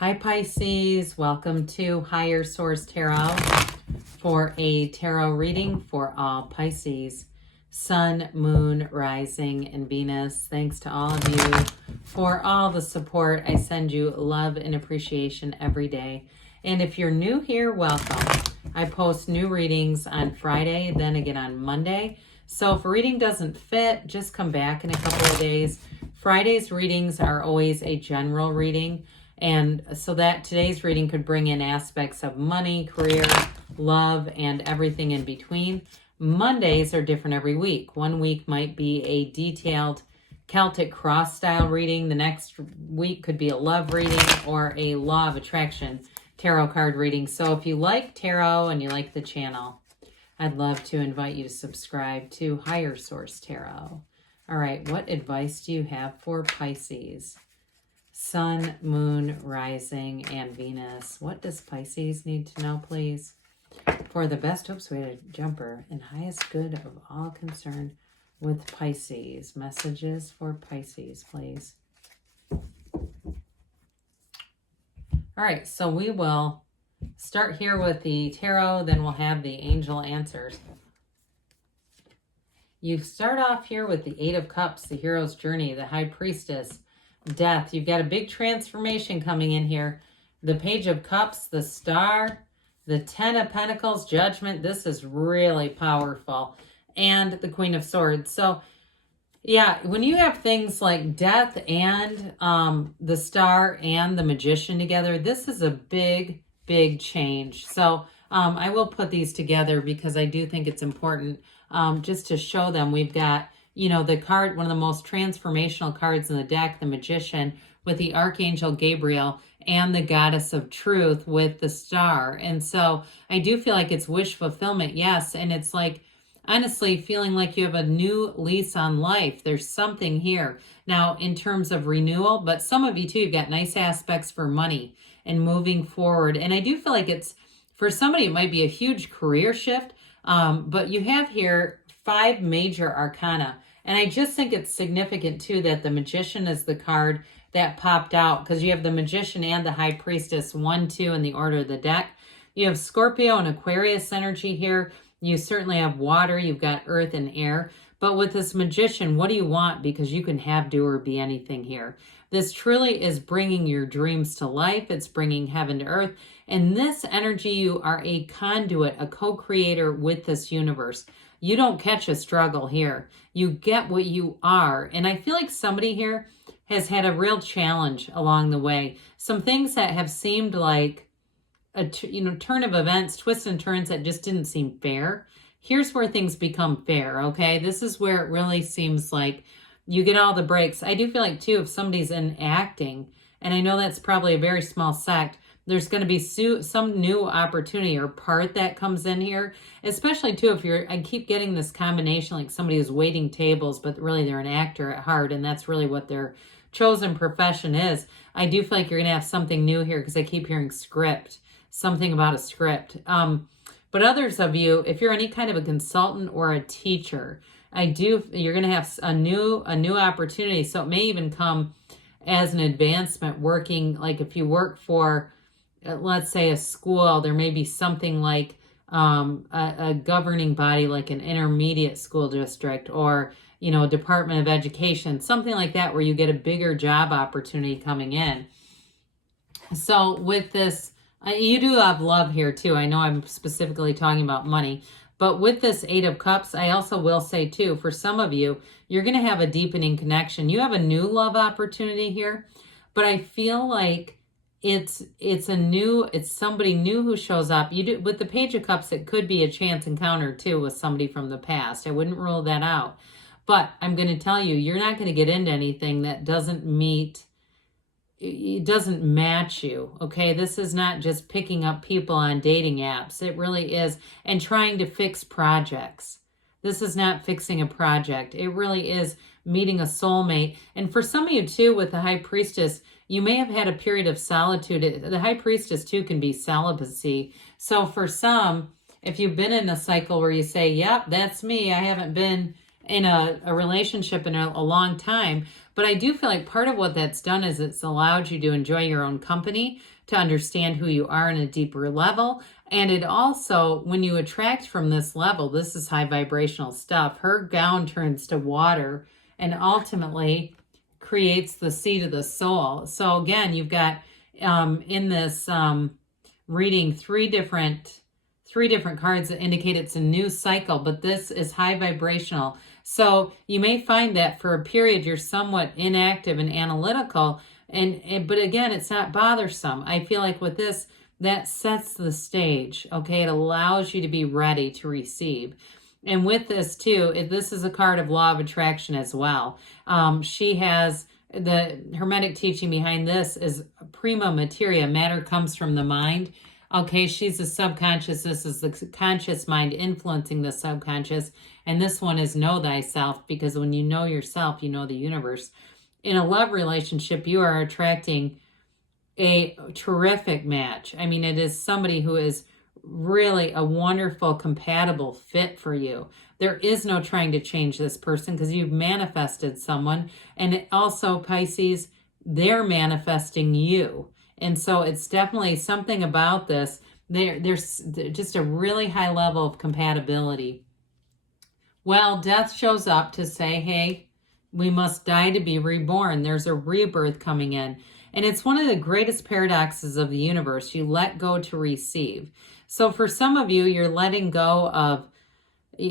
Hi Pisces, welcome to Higher Source Tarot for a tarot reading for all Pisces, Sun, Moon, Rising, and Venus. Thanks to all of you for all the support. I send you love and appreciation every day. And if you're new here, welcome. I post new readings on Friday, then again on Monday. So if a reading doesn't fit, just come back in a couple of days. Friday's readings are always a general reading. And so that today's reading could bring in aspects of money, career, love, and everything in between. Mondays are different every week. One week might be a detailed Celtic cross style reading. The next week could be a love reading or a law of attraction tarot card reading. So if you like tarot and you like the channel, I'd love to invite you to subscribe to Higher Source Tarot. All right, what advice do you have for Pisces? Sun, Moon, Rising, and Venus. What does Pisces need to know, please? For the best hopes weighted jumper and highest good of all concerned with Pisces. Messages for Pisces, please. All right, so we will start here with the tarot, then we'll have the angel answers. You start off here with the Eight of Cups, the hero's journey, the High Priestess, death. You've got a big transformation coming in here. The Page of Cups, the Star, the Ten of Pentacles, Judgment. This is really powerful. And the Queen of Swords. So, yeah, when you have things like death and the Star and the Magician together, this is a big, big change. So, I will put these together because I do think it's important just to show them. We've got, you know, the card, one of the most transformational cards in the deck, the Magician, with the Archangel Gabriel and the Goddess of Truth with the Star. And so I do feel like it's wish fulfillment, yes. And it's like, honestly, feeling like you have a new lease on life. There's something here. Now, in terms of renewal, but some of you too, you've got nice aspects for money and moving forward. And I do feel like it's, for somebody, it might be a huge career shift. But you have here 5 major arcana. And I just think it's significant, too, that the Magician is the card that popped out because you have the Magician and the High Priestess, 1, 2 in the order of the deck. You have Scorpio and Aquarius energy here. You certainly have water. You've got earth and air. But with this Magician, what do you want? Because you can have, do, or be anything here. This truly is bringing your dreams to life. It's bringing heaven to earth. And this energy, you are a conduit, a co-creator with this universe. You don't catch a struggle here. You get what you are. And I feel like somebody here has had a real challenge along the way. Some things that have seemed like a turn of events, twists and turns that just didn't seem fair. Here's where things become fair, okay? This is where it really seems like you get all the breaks. I do feel like, too, if somebody's in acting, and I know that's probably a very small sect, there's going to be some new opportunity or part that comes in here, especially, too, if I keep getting this combination, like somebody who's waiting tables, but really they're an actor at heart, and that's really what their chosen profession is. I do feel like you're going to have something new here because I keep hearing script, something about a script. But others of you, if you're any kind of a consultant or a teacher, you're going to have a new opportunity. So it may even come as an advancement working, like if you work for, let's say, a school, there may be something like a governing body, like an intermediate school district or, you know, Department of Education, something like that, where you get a bigger job opportunity coming in. So with this, you do have love here too. I know I'm specifically talking about money, but with this Eight of Cups, I also will say too, for some of you, you're going to have a deepening connection. You have a new love opportunity here, but I feel like it's somebody new who shows up. You do with the Page of Cups, it could be a chance encounter too with somebody from the past. I wouldn't rule that out. But I'm going to tell you, you're not going to get into anything that doesn't match you, okay? This is not just picking up people on dating apps. It really is. And trying to fix projects. This is not fixing a project. It really is meeting a soulmate. And for some of you too, with the High Priestess, you may have had a period of solitude. The High Priestess too can be celibacy. So for some, if you've been in a cycle where you say, yep, that's me, I haven't been in a relationship in a long time. But I do feel like part of what that's done is it's allowed you to enjoy your own company, to understand who you are in a deeper level. And it also, when you attract from this level, this is high vibrational stuff. Her gown turns to water and ultimately creates the seed of the soul. So again, you've got in this reading three different cards that indicate it's a new cycle, but this is high vibrational. So you may find that for a period you're somewhat inactive and analytical, but again, it's not bothersome. I feel like with this, that sets the stage, okay? It allows you to be ready to receive. And with this too, this is a card of law of attraction as well. She has the Hermetic teaching behind this is prima materia. Matter comes from the mind. Okay, she's the subconscious. This is the conscious mind influencing the subconscious. And this one is know thyself, because when you know yourself, you know the universe. In a love relationship, you are attracting a terrific match. I mean, it is somebody who is really a wonderful, compatible fit for you. There is no trying to change this person because you've manifested someone. And it also, Pisces, they're manifesting you. And so it's definitely something about this. There's just a really high level of compatibility. Well, death shows up to say, hey, we must die to be reborn. There's a rebirth coming in. And it's one of the greatest paradoxes of the universe. You let go to receive. So for some of you, you're letting go of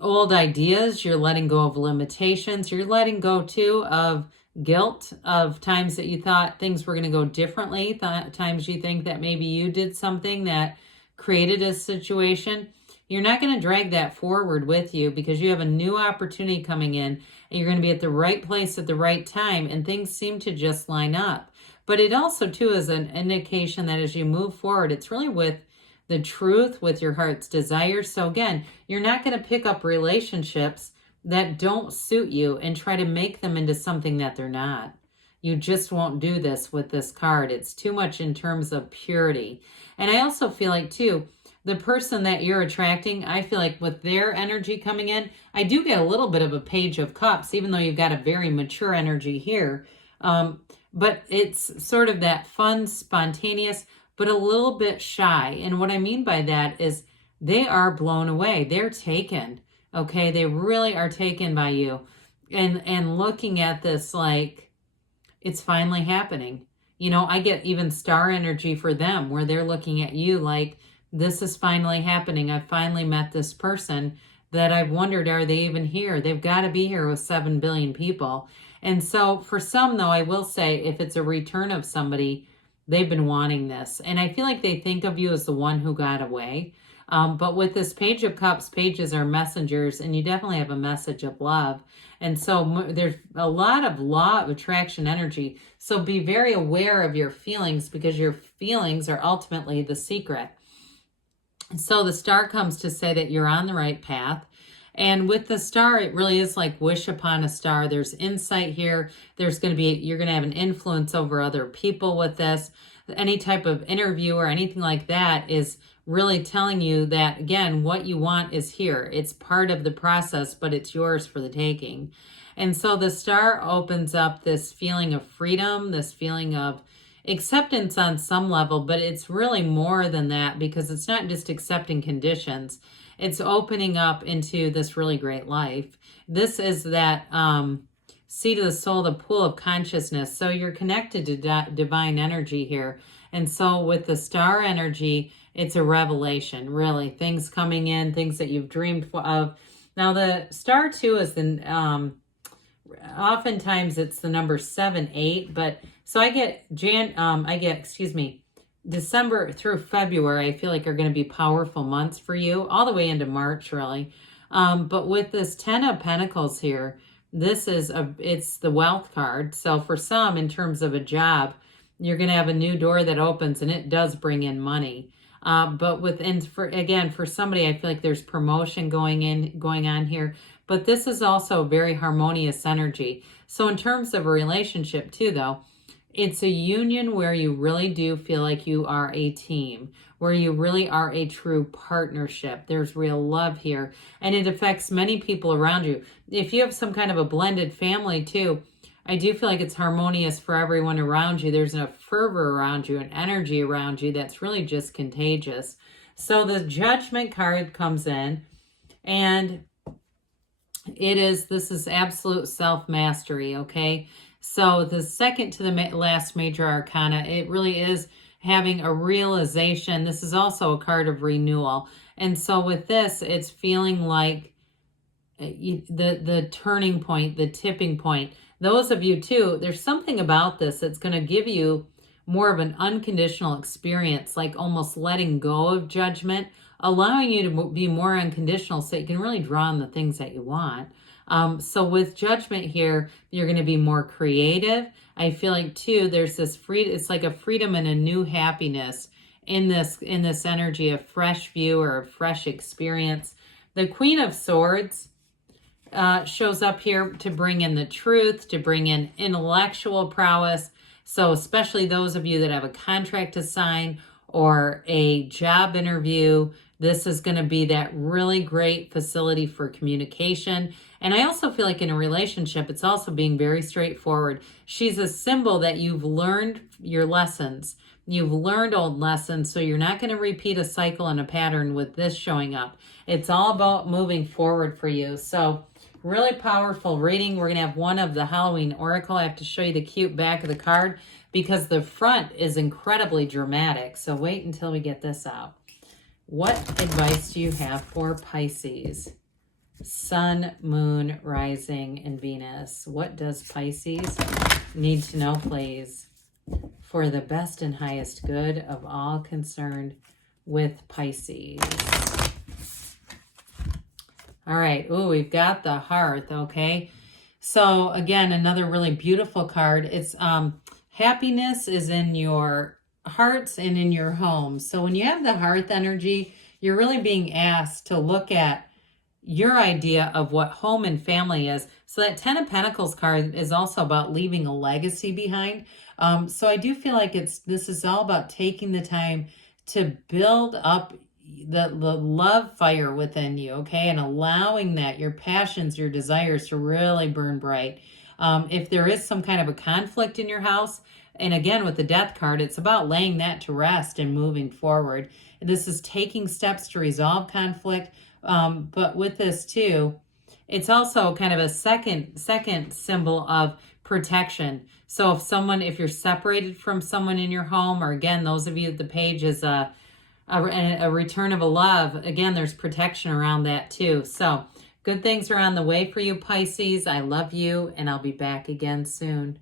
old ideas. You're letting go of limitations. You're letting go, too, of guilt, of times that you thought things were going to go differently, times you think that maybe you did something that created a situation. You're not going to drag that forward with you because you have a new opportunity coming in and you're going to be at the right place at the right time, and things seem to just line up. But it also, too, is an indication that as you move forward, it's really with the truth, with your heart's desire. So again, you're not going to pick up relationships that don't suit you and try to make them into something that they're not. You just won't do this with this card. It's too much in terms of purity. And I also feel like, too, the person that you're attracting, I feel like with their energy coming in, I do get a little bit of a Page of Cups, even though you've got a very mature energy here. But it's sort of that fun, spontaneous, but a little bit shy. And what I mean by that is they are blown away. They're taken. Okay, they really are taken by you. And looking at this like it's finally happening. You know, I get even star energy for them where they're looking at you like this is finally happening. I finally met this person that I've wondered, are they even here? They've got to be here with 7 billion people. And so for some, though, I will say if it's a return of somebody, they've been wanting this. And I feel like they think of you as the one who got away. But with this Page of Cups, pages are messengers, and you definitely have a message of love. And so there's a lot of law of attraction energy. So be very aware of your feelings because your feelings are ultimately the secret. So the star comes to say that you're on the right path. And with the star, it really is like wish upon a star. There's insight here. You're going to have an influence over other people with this. Any type of interview or anything like that is really telling you that, again, what you want is here. It's part of the process, but it's yours for the taking. And so the star opens up this feeling of freedom, this feeling of acceptance on some level, but it's really more than that because it's not just accepting conditions. It's opening up into this really great life. This is that seat of the soul, the pool of consciousness. So you're connected to divine energy here. And so with the star energy, it's a revelation, really. Things coming in, things that you've dreamed of. Now the star too is oftentimes it's the number 7, 8, but so I get December through February, I feel like are going to be powerful months for you, all the way into March, really. But with this 10 of Pentacles here, it's the wealth card. So for some, in terms of a job, you're going to have a new door that opens, and it does bring in money. But for somebody, I feel like there's promotion going on here. But this is also very harmonious energy. So in terms of a relationship too, though, It's a union where you really do feel like you are a team, where you really are a true partnership. There's real love here, and it affects many people around you. If you have some kind of a blended family too, I do feel like it's harmonious for everyone around you. There's a fervor around you, an energy around you that's really just contagious. So the Judgment card comes in, and this is absolute self-mastery, okay? So the second to the last major arcana, it really is having a realization. This is also a card of renewal. And so with this, it's feeling like the turning point, the tipping point. Those of you too, there's something about this that's going to give you more of an unconditional experience, like almost letting go of judgment, allowing you to be more unconditional so you can really draw on the things that you want. So with Judgment here, you're going to be more creative. I feel like too, there's this freedom. It's like a freedom and a new happiness in this energy of fresh view or a fresh experience. The Queen of Swords shows up here to bring in the truth, to bring in intellectual prowess. So especially those of you that have a contract to sign or a job interview, this is going to be that really great facility for communication. And I also feel like in a relationship, it's also being very straightforward. She's a symbol that you've learned your lessons. You've learned old lessons, so you're not going to repeat a cycle and a pattern with this showing up. It's all about moving forward for you. So really powerful reading. We're going to have one of the Halloween Oracle. I have to show you the cute back of the card because the front is incredibly dramatic. So wait until we get this out. What advice do you have for Pisces? Sun, Moon, Rising, and Venus. What does Pisces need to know, please, for the best and highest good of all concerned with Pisces? All right. Ooh, we've got the Hearth, okay? So, again, another really beautiful card. It's happiness is in your hearts and in your home. So when you have the Hearth energy, you're really being asked to look at your idea of what home and family is. So that 10 of Pentacles card is also about leaving a legacy behind. So I do feel like this is all about taking the time to build up the love fire within you, okay? And allowing that, your passions, your desires to really burn bright. If there is some kind of a conflict in your house, and again, with the Death card, it's about laying that to rest and moving forward. This is taking steps to resolve conflict. But with this too, it's also kind of a second symbol of protection. So if you're separated from someone in your home, or again, those of you at the page is a return of a love, again, there's protection around that too. So good things are on the way for you, Pisces. I love you, and I'll be back again soon.